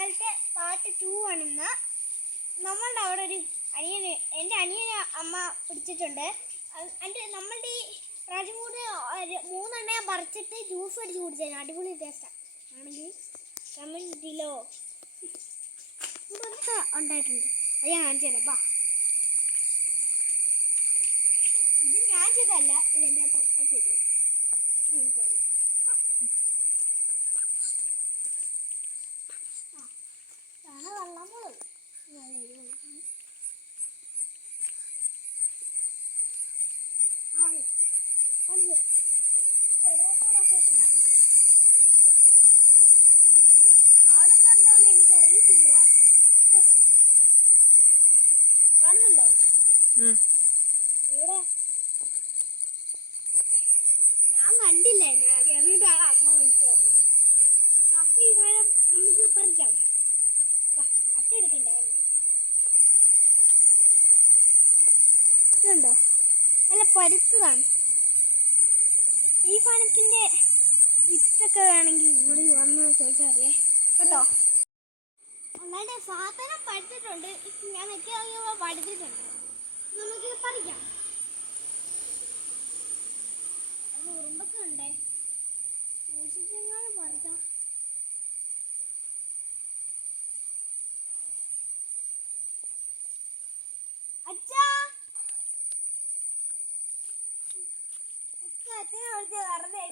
ഇന്നലത്തെ part two ആണ് ഇന്ന് നമ്മളുടെ അവിടെ ഒരു അനിയന് എന്റെ അനിയനെ അമ്മ പിടിച്ചിട്ടുണ്ട്. എന്റെ നമ്മളുടെ ഈ പ്രാവശ്യം കൂടി മൂന്നെണ്ണ ഞാൻ പറിച്ചിട്ട് ജ്യൂസ് അടിച്ച് കുടിച്ചു അടിപൊളി ടേസ്റ്റാണ് ആണെങ്കിൽ കമന്റിലോ ഉണ്ടായിട്ടുണ്ട്. അത് ഞാൻ കാണിച്ചു തരാം. ബാ. ഇത് ഞാൻ ചെയ്തല്ല ഇതെന്റെ പപ്പ ചെയ്തു വെള്ളമുളക്. കാണുന്നുണ്ടോന്ന് എനിക്കറിയത്തില്ല കാണുന്നുണ്ടോ എവിടെ ഞാൻ കണ്ടില്ല ഞാൻ ആദ്യം. അമ്മ വിളിച്ചു പറഞ്ഞു അപ്പൊ ഈ കാലം നമുക്ക് പറിക്കാം വാ കട്ടെടുക്കണ്ടേ ഇതുണ്ടോ? നല്ല പരുത്തതാണ് ഈ പണത്തിന്റെ വിത്തൊക്കെ വേണമെങ്കിൽ ഇവിടെ വന്ന് ചോദിച്ചാൽ അറിയേ കേട്ടോ? അല്ലാണ്ട് സാധനം പഠിച്ചിട്ടുണ്ട് ഞാൻ നെറ്റി പഠിച്ചിട്ടുണ്ട് നമുക്ക് പഠിക്കാം. ഉറുമ്പൊക്കെ ഉണ്ടേ. സൂക്ഷിച്ചെങ്ങാനും പറിക്കാം. അച്ഛനെ വിളിച്ച് വെറുതെ.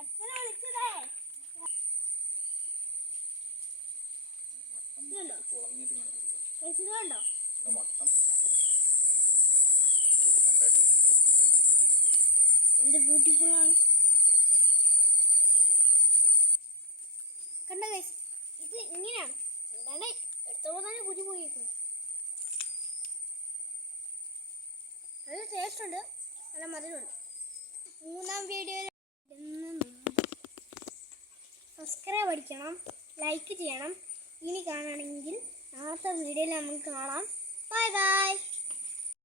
അച്ഛനെ വിളിച്ചതേ കണ്ടോ എന്ത് ബ്യൂട്ടിഫുൾ ആണ്. കണ്ട ഗൈസ് ഇത് ഇങ്ങനെയാണ്. എന്താണ്? എടുത്തപ്പോൾ തന്നെ കുരു പോയിരിക്കുന്നു നല്ല ടേസ്റ്റ് ഉണ്ട്. നല്ല മൂന്നാം വീഡിയോയിൽ സബ്സ്ക്രൈബ് അടിക്കണം ലൈക്ക് ചെയ്യണം. ഇനി കാണണമെങ്കിൽ അടുത്ത വീഡിയോയിൽ നമുക്ക് കാണാം.